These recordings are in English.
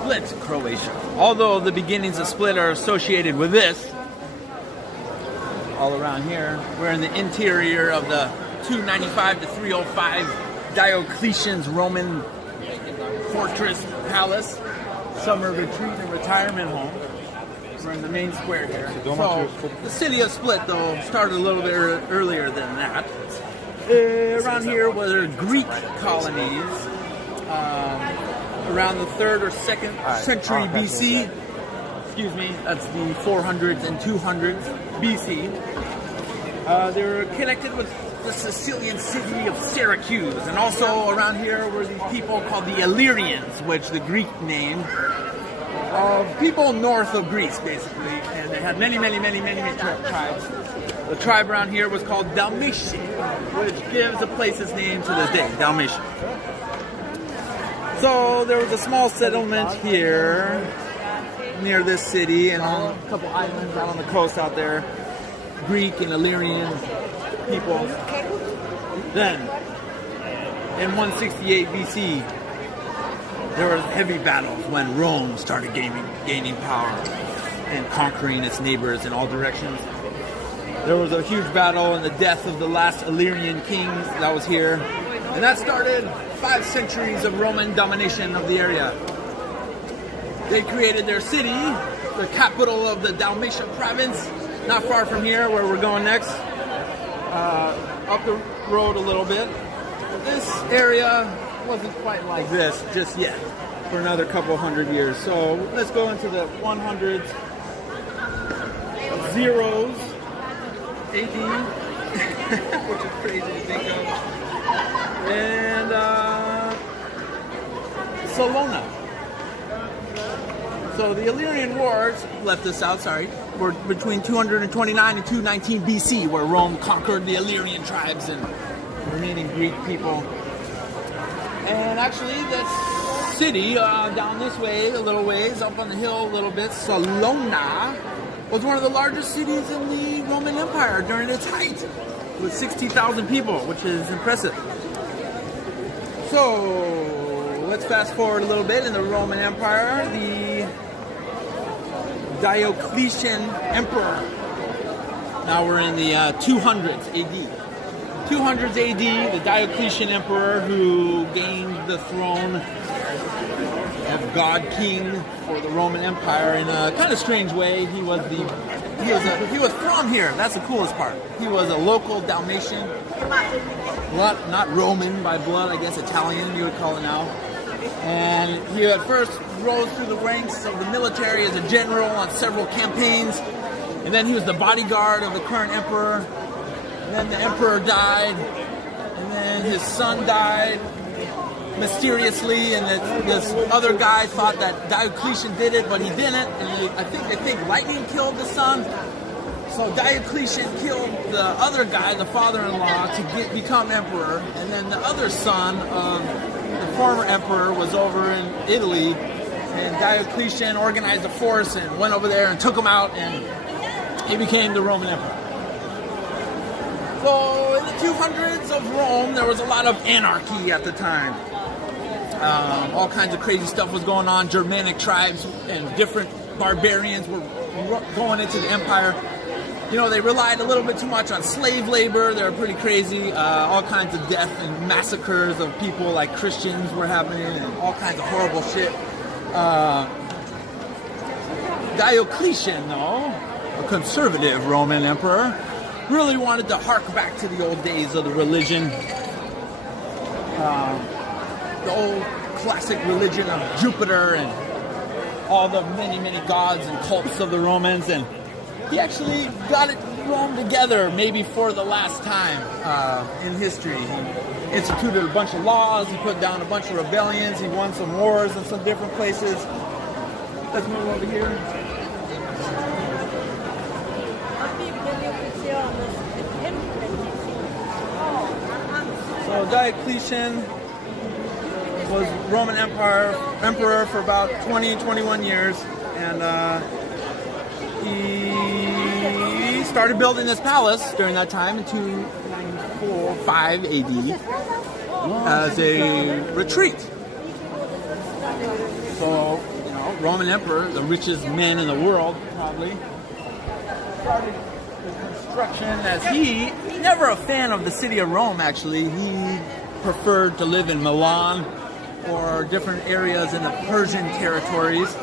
split Croatia. Although the beginnings of split are associated with this, all around here, we're in the interior of the 295 to 305 Diocletian's Roman fortress palace, summer retreat and retirement home. We're in the main square here. So, the city of Split, though, started a little bit earlier than that. Around here were Greek colonies around the 3rd or 2nd century BC. Excuse me, that's the 400s and 200s BC. They were connected with the Sicilian city of Syracuse, and also around here were these people called the Illyrians, which the Greek named people north of Greece, basically, and they had many tribes. The tribe around here was called Dalmatian, which gives the place its name to this day, Dalmatian. So there was a small settlement here near this city, and on a couple islands out on the coast out there, Greek and Illyrian people. Then, in 168 BC, there were heavy battles when Rome started gaining power and conquering its neighbors in all directions. There was a huge battle and the death of the last Illyrian king that was here. And that started 5 centuries of Roman domination of the area. They created their city, the capital of the Dalmatia Province, not far from here where we're going next, up the road a little bit. This area wasn't quite like this just yet for another couple hundred years. So let's go into the 100s, zeros, AD, which is crazy to think of, and Salona. So the Illyrian Wars, left this out, sorry, were between 229 and 219 BC, where Rome conquered the Illyrian tribes and remaining Greek people. And actually, this city down this way, a little ways, up on the hill a little bit, Salona, was one of the largest cities in the Roman Empire during its height, with 60,000 people, which is impressive. So, let's fast forward a little bit in the Roman Empire. The Diocletian Emperor. Now we're in the 200s AD. 200s AD, the Diocletian Emperor, who gained the throne of God King for the Roman Empire in a kind of strange way. He was from here. That's the coolest part. He was a local Dalmatian, not Roman by blood, I guess Italian you would call it now. And he at first rose through the ranks of the military as a general on several campaigns, and then he was the bodyguard of the current emperor. And then the emperor died, and then his son died mysteriously, and this other guy thought that Diocletian did it, but he didn't. And I think lightning killed the son. So Diocletian killed the other guy, the father-in-law, to become emperor. And then the other son of the former emperor was over in Italy, and Diocletian organized a force and went over there and took him out, and he became the Roman emperor. So in the 200s of Rome, there was a lot of anarchy at the time. All kinds of crazy stuff was going on. Germanic tribes and different barbarians were going into the empire. You know, they relied a little bit too much on slave labor. They were pretty crazy. All kinds of death and massacres of people, like Christians, were happening, and all kinds of horrible shit. Diocletian, though, a conservative Roman emperor, really wanted to hark back to the old days of the religion. The old classic religion of Jupiter and all the many gods and cults of the Romans. And he actually got Rome together maybe for the last time in history. He instituted a bunch of laws, he put down a bunch of rebellions, he won some wars in some different places. Let's move over here. So Diocletian was Roman emperor for about 20-21 years, and he started building this palace during that time in 294-5 AD as a retreat. So, you know, Roman Emperor, the richest man in the world, probably, started the construction as he never a fan of the city of Rome, actually. He preferred to live in Milan or different areas in the Persian territories.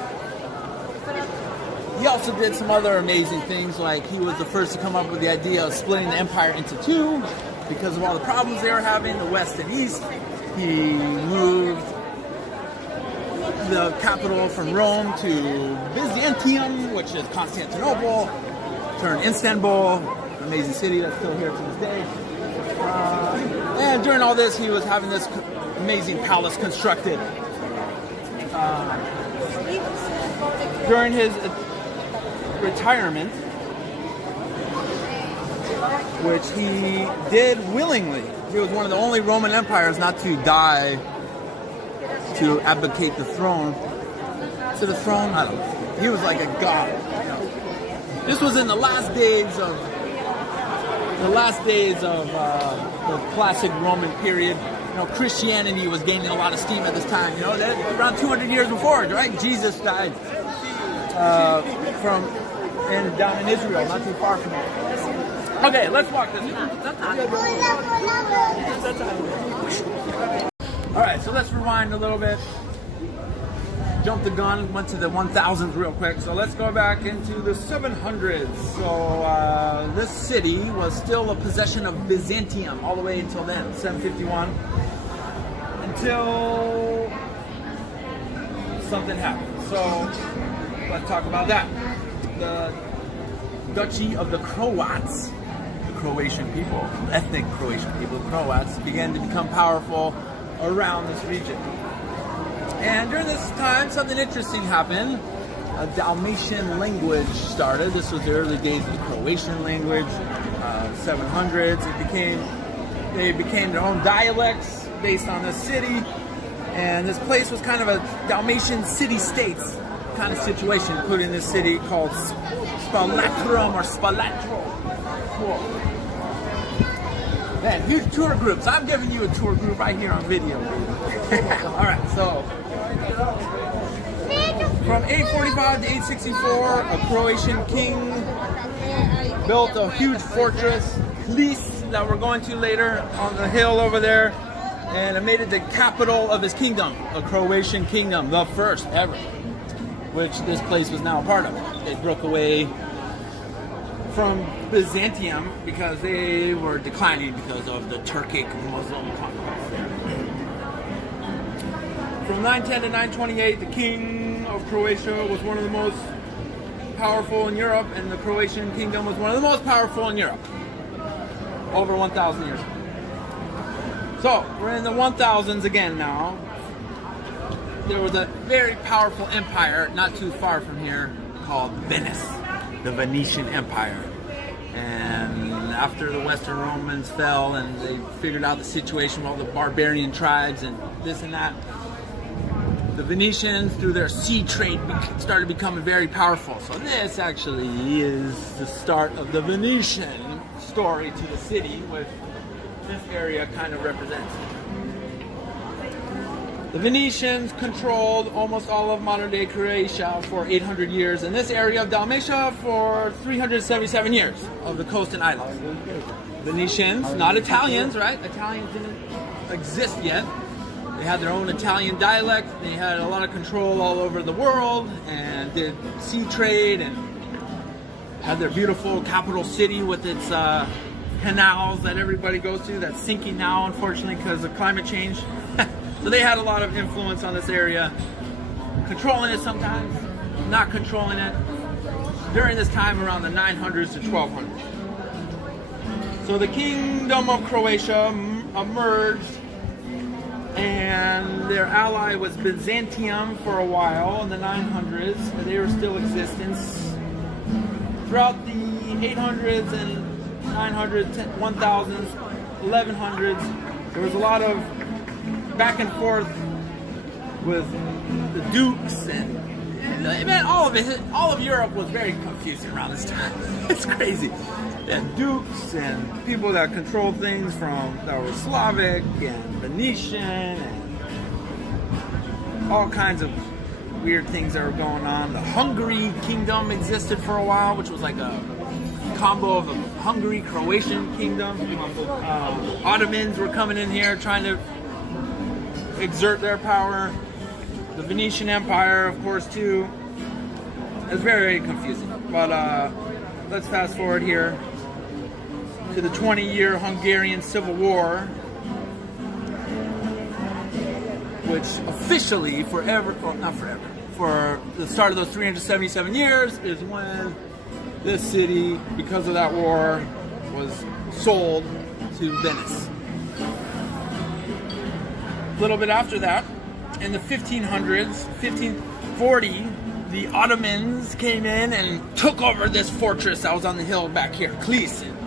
He also did some other amazing things, like he was the first to come up with the idea of splitting the empire into two because of all the problems they were having, the west and east. He moved the capital from Rome to Byzantium, which is Constantinople, turned Istanbul, an amazing city that's still here to this day. And during all this, he was having this amazing palace constructed. During his retirement, which he did willingly. He was one of the only Roman empires not to die to abdicate the throne. To the throne? I don't know. He was like a god. This was in the last days of the classic Roman period. You know, Christianity was gaining a lot of steam at this time. You know, that around 200 years before, right? Jesus died down in Israel, not too far from here. Okay, let's walk this. All right, so let's rewind a little bit. Jump the gun, went to the 1000s real quick. So let's go back into the 700s. So this city was still a possession of Byzantium all the way until then, 751. Until something happened. So let's talk about that. The Duchy of the Croats, the Croatian people, ethnic Croatian people, Croats, began to become powerful around this region. And during this time, something interesting happened. A Dalmatian language started. This was the early days of the Croatian language, 700s. They became their own dialects based on this city. And this place was kind of a Dalmatian city-states kind of situation, put in this city called Spalatum or Spalatro. Cool. Man, huge tour groups. I'm giving you a tour group right here on video. Alright, so from 845 to 864, a Croatian king built a huge fortress, Vis, that we're going to later on the hill over there, and it made it the capital of his kingdom, a Croatian kingdom, the first ever, which this place was now a part of. They broke away from Byzantium because they were declining because of the Turkic Muslim conquest there. From 910 to 928, the king of Croatia was one of the most powerful in Europe, and the Croatian kingdom was one of the most powerful in Europe. Over 1,000 years. So, we're in the 1000s again now. There was a very powerful empire not too far from here called Venice, the Venetian Empire. And after the Western Romans fell and they figured out the situation with all the barbarian tribes and this and that, the Venetians, through their sea trade, started becoming very powerful. So this actually is the start of the Venetian story to the city, which this area kind of represents. The Venetians controlled almost all of modern-day Croatia for 800 years, and this area of Dalmatia for 377 years of the coast and islands. Venetians, not Italians, right? Italians didn't exist yet. They had their own Italian dialect. They had a lot of control all over the world and did sea trade and had their beautiful capital city with its canals that everybody goes to. That's sinking now, unfortunately, because of climate change. So they had a lot of influence on this area, controlling it sometimes, not controlling it, during this time around the 900s to 1200s. So the Kingdom of Croatia emerged, and their ally was Byzantium for a while in the 900s, and they were still in existence. Throughout the 800s and 900s, 1000s, 1100s, there was a lot of back and forth with the dukes, and man, all of Europe was very confusing around this time. It's crazy. And dukes and people that controlled things that were Slavic and Venetian and all kinds of weird things that were going on. The Hungary Kingdom existed for a while, which was like a combo of a Hungary Croatian kingdom. Ottomans were coming in here trying to exert their power. The Venetian Empire, of course, too. It was very, very confusing. But let's fast forward here to the 20-year Hungarian Civil War, which officially for the start of those 377 years is when this city, because of that war, was sold to Venice. A little bit after that, in the 1500s, 1540, the Ottomans came in and took over this fortress that was on the hill back here, Cleveland.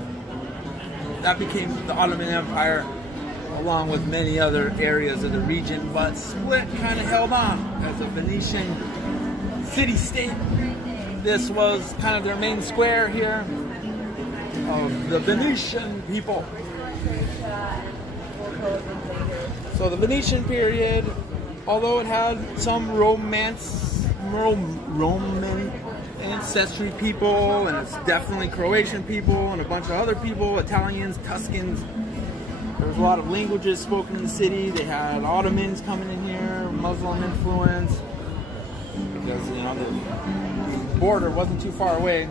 That became the Ottoman Empire, along with many other areas of the region, but Split kind of held on as a Venetian city-state. This was kind of their main square here of the Venetian people. So the Venetian period, although it had some Roman ancestry people, and it's definitely Croatian people and a bunch of other people, Italians, Tuscans. There was a lot of languages spoken in the city. They had Ottomans coming in here, Muslim influence, because the border wasn't too far away. It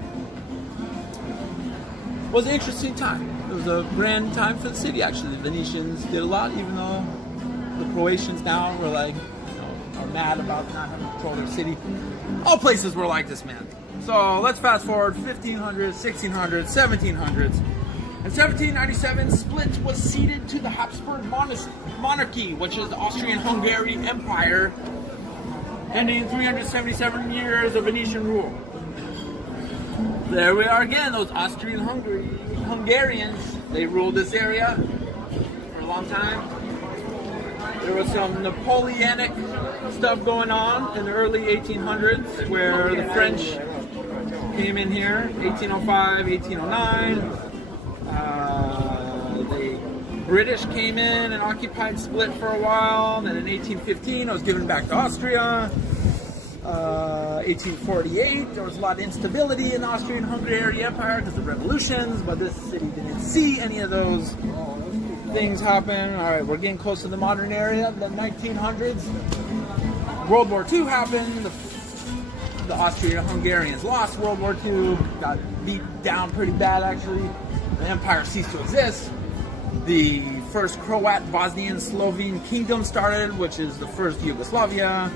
was an interesting time. It was a grand time for the city, actually. The Venetians did a lot, even though the Croatians now were like, are mad about not having control of their city. All places were like this, man. So let's fast forward 1500s, 1600s, 1700s. In 1797, Split was ceded to the Habsburg monarchy, which is the Austrian-Hungarian Empire, ending 377 years of Venetian rule. There we are again, those Austro-Hungarians. They ruled this area for a long time. There was some Napoleonic stuff going on in the early 1800s, where the French came in here, 1805, 1809. The British came in and occupied Split for a while. Then in 1815, it was given back to Austria. 1848, there was a lot of instability in the Austrian-Hungarian Empire because of revolutions, but this city didn't see any of those things happen. All right, we're getting close to the modern era, the 1900s. World War II happened. The Austro-Hungarians lost World War II, got beat down pretty bad, actually. The empire ceased to exist. The first Croat, Bosnian, Slovene kingdom started, which is the first Yugoslavia.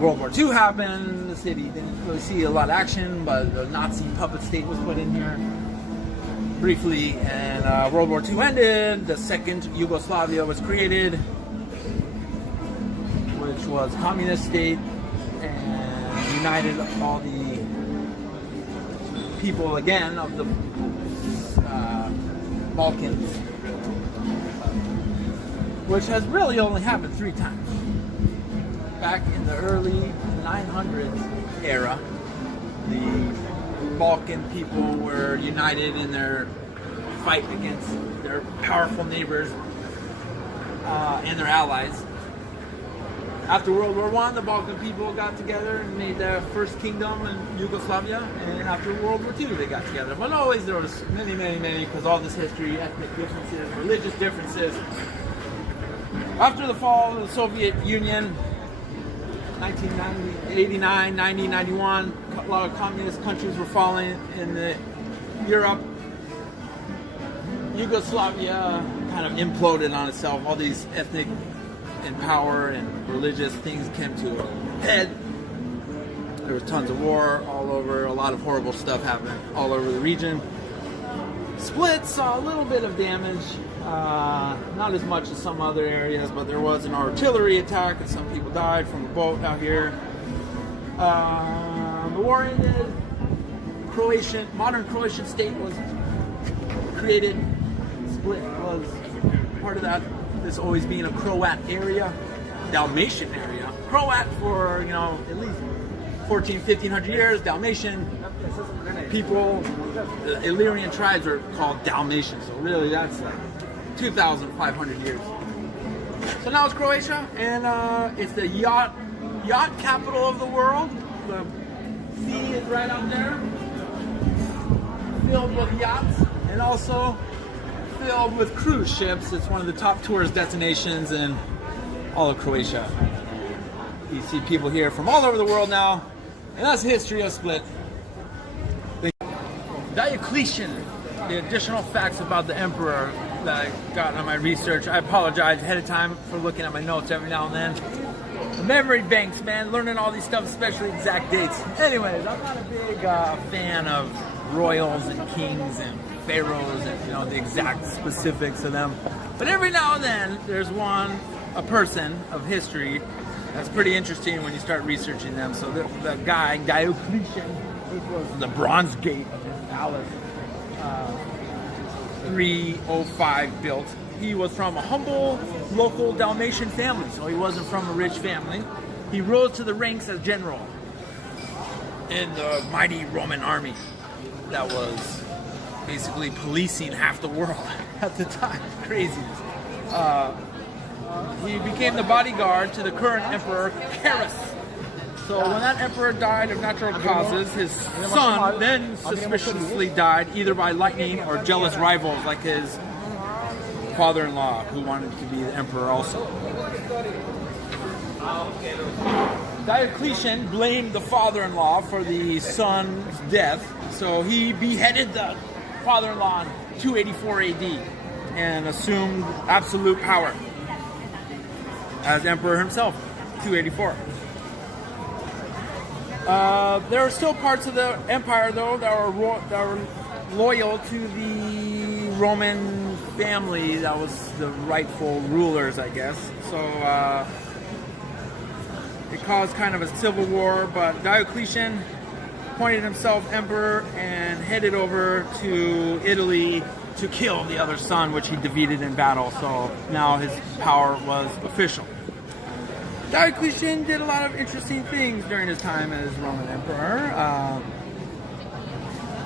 World War II happened. The city didn't really see a lot of action, but the Nazi puppet state was put in here briefly, and World War II ended. The second Yugoslavia was created, which was a communist state, and united all the people again of the Balkans, which has really only happened 3 times. Back in the early 900s era, the Balkan people were united in their fight against their powerful neighbors and their allies. After World War I, the Balkan people got together and made their first kingdom in Yugoslavia, and after World War II they got together. But always there was many, because all this history, ethnic differences, religious differences. After the fall of the Soviet Union, 1989, 90, 91, a lot of communist countries were falling in Europe. Yugoslavia kind of imploded on itself. All these ethnic and power and religious things came to a head. There was tons of war all over. A lot of horrible stuff happened all over the region. Split saw a little bit of damage. Not as much as some other areas, but there was an artillery attack and some people died from a boat out here. The war ended. Modern Croatian state was created. Split was part of that. This always being a Croat area, Dalmatian area. Croat for, at least 1,500 years. Dalmatian people, the Illyrian tribes are called Dalmatians. So really that's like 2,500 years. So now it's Croatia, and it's the yacht capital of the world. The sea is right up there, filled with yachts, and also filled with cruise ships. It's one of the top tourist destinations in all of Croatia. You see people here from all over the world now, and that's the history of Split. Diocletian, the additional facts about the emperor that I got on my research. I apologize ahead of time for looking at my notes every now and then. The memory banks, man, learning all these stuff, especially exact dates. Anyways, I'm not a big fan of royals and kings and pharaohs and the exact specifics of them. But every now and then, there's a person of history that's pretty interesting when you start researching them. So the guy, Diocletian, which was the Bronze Gate of his palace, 305 built. He was from a humble local Dalmatian family, so he wasn't from a rich family. He rose to the ranks as general in the mighty Roman army that was basically policing half the world at the time. Craziness. He became the bodyguard to the current emperor, Carus. So when that emperor died of natural causes, his son then suspiciously died either by lightning or jealous rivals like his father-in-law, who wanted to be the emperor also. Diocletian blamed the father-in-law for the son's death, so he beheaded the father-in-law in 284 AD and assumed absolute power as emperor himself, 284. There are still parts of the empire, though, that were loyal to the Roman family that was the rightful rulers, I guess. So it caused kind of a civil war, but Diocletian appointed himself emperor and headed over to Italy to kill the other son, which he defeated in battle. So now his power was official. Diocletian did a lot of interesting things during his time as Roman emperor.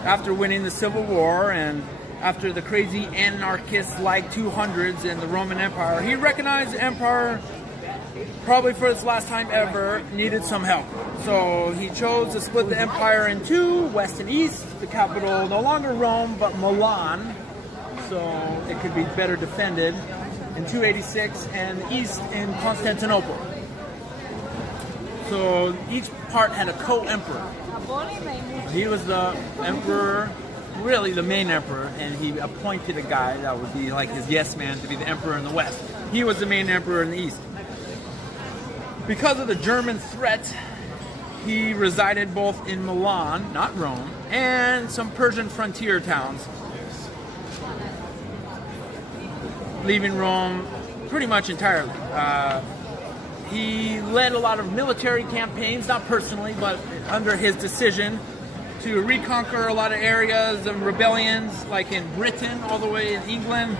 After winning the Civil War and after the crazy anarchist-like 200s in the Roman Empire, he recognized the empire, probably for its last time ever, needed some help. So he chose to split the empire in two, west and east, the capital no longer Rome, but Milan, so it could be better defended, in 286, and the east in Constantinople. So each part had a co-emperor. He was the emperor, really the main emperor, and he appointed a guy that would be like his yes man to be the emperor in the west. He was the main emperor in the east. Because of the German threat, he resided both in Milan, not Rome, and some Persian frontier towns, leaving Rome pretty much entirely. He led a lot of military campaigns, not personally, but under his decision, to reconquer a lot of areas and rebellions, like in Britain, all the way in England,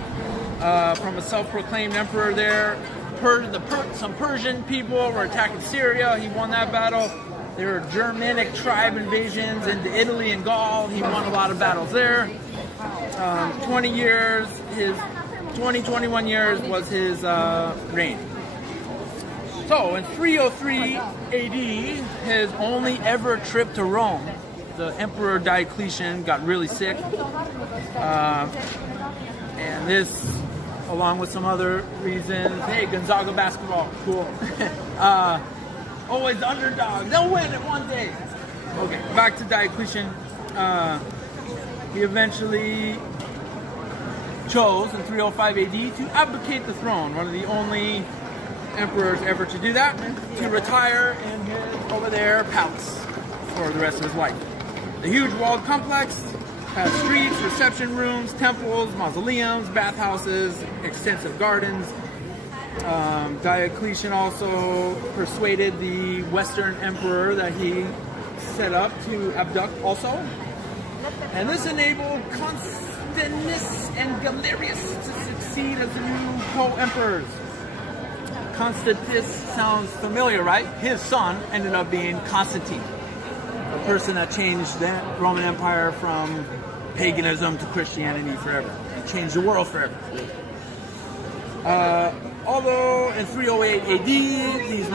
from a self-proclaimed emperor there. Some Persian people were attacking Syria. He won that battle. There were Germanic tribe invasions into Italy and Gaul. He won a lot of battles there. 21 years was his reign. So in 303 AD, his only ever trip to Rome, the Emperor Diocletian got really sick. And this, along with some other reasons, hey, Gonzaga basketball, cool. Always the underdog, they'll win it one day. Okay, back to Diocletian. He eventually chose in 305 AD to abdicate the throne, one of the only emperors ever to do that, to retire in his over there palace for the rest of his life. The huge walled complex has streets, reception rooms, temples, mausoleums, bathhouses, extensive gardens. Diocletian also persuaded the Western emperor that he set up to abduct also. And this enabled Constantius and Galerius to succeed as the new co-emperors. Constantius sounds familiar, right? His son ended up being Constantine, the person that changed the Roman Empire from paganism to Christianity forever. He changed the world forever. Although in 308 AD, these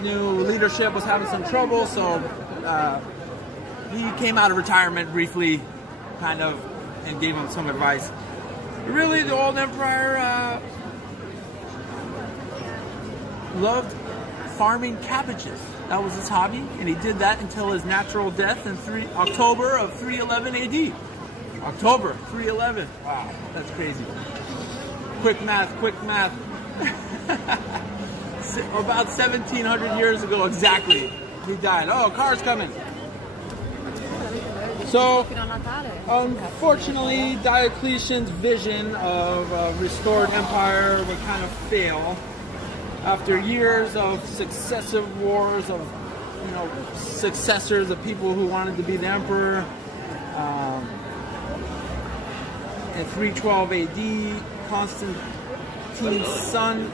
new leadership was having some trouble, so he came out of retirement briefly, kind of, and gave him some advice. Really, the old empire loved farming cabbages. That was his hobby, and he did that until his natural death in October of 311 AD. October 311. Wow, that's crazy. Quick math. About 1,700 years ago, exactly, he died. Oh, car's coming. So, unfortunately, Diocletian's vision of a restored empire would kind of fail after years of successive wars of, successors of people who wanted to be the emperor. In 312 AD, Constantine's son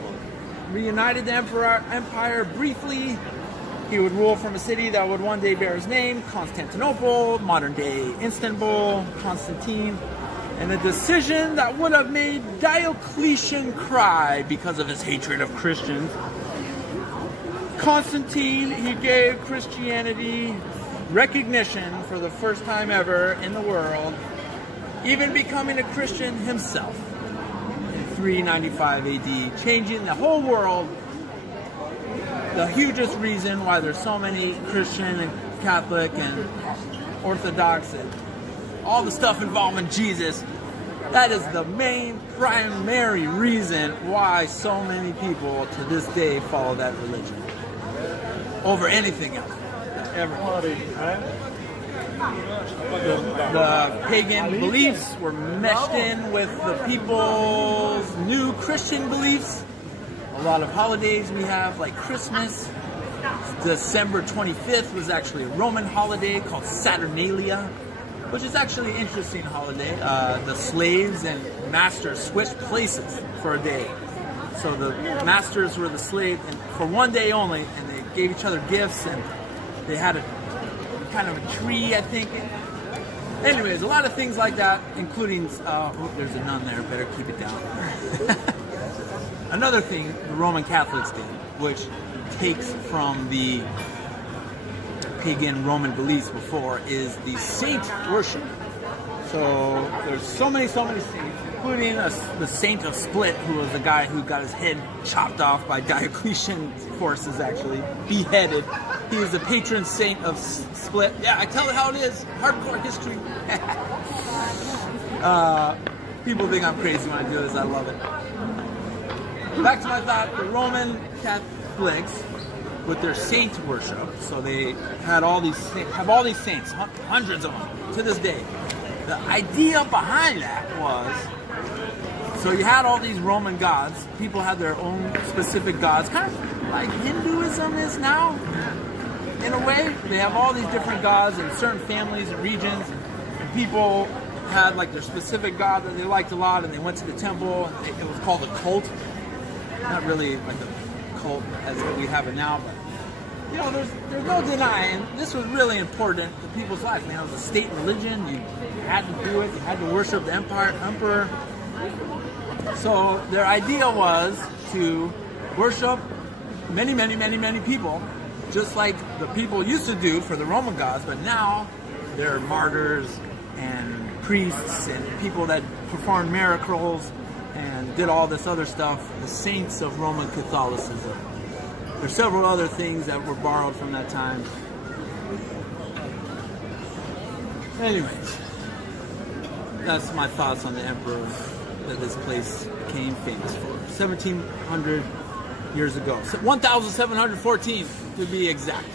reunited the empire briefly. He would rule from a city that would one day bear his name, Constantinople, modern-day Istanbul, Constantine, and a decision that would have made Diocletian cry because of his hatred of Christians. Constantine, he gave Christianity recognition for the first time ever in the world, even becoming a Christian himself in 395 AD, changing the whole world. The hugest reason why there's so many Christian and Catholic and Orthodox and all the stuff involving Jesus, that is the main primary reason why so many people to this day follow that religion over anything else. Ever. The pagan beliefs were meshed in with the people's new Christian beliefs. A lot of holidays we have, like Christmas. December 25th was actually a Roman holiday called Saturnalia, which is actually an interesting holiday. The slaves and masters switched places for a day. So the masters were the slave and for one day only, and they gave each other gifts, and they had a kind of a tree, I think. Anyways, a lot of things like that, including, there's a nun there, better keep it down. Another thing the Roman Catholics did, which takes from the pagan Roman beliefs before, is the saint worship. So there's so many saints, including the Saint of Split, who was the guy who got his head chopped off by Diocletian forces, actually, beheaded. He was the patron saint of Split. Yeah, I tell it how it is. Hardcore history. People think I'm crazy when I do this. I love it. Back to my thought, the Roman Catholics, with their saint worship, so they had all these saints, hundreds of them to this day. The idea behind that was, so you had all these Roman gods. People had their own specific gods, kind of like Hinduism is now, in a way. They have all these different gods in certain families and regions, and people had like their specific god that they liked a lot, and they went to the temple, and it was called a cult. Not really like a cult as we have it now, but there's no denying this was really important to people's lives. Man, it was a state religion. You had to do it. You had to worship the emperor. So their idea was to worship many people, just like the people used to do for the Roman gods. But now they're martyrs and priests and people that performed miracles and did all this other stuff, the saints of Roman Catholicism. There's several other things that were borrowed from that time. Anyways, that's my thoughts on the emperor that this place became famous for. 1,700 years ago. 1,714 to be exact.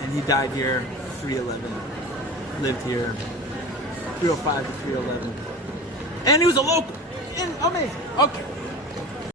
And he died here, 311. Lived here, 305 to 311. And he was a local. Amazing. Okay.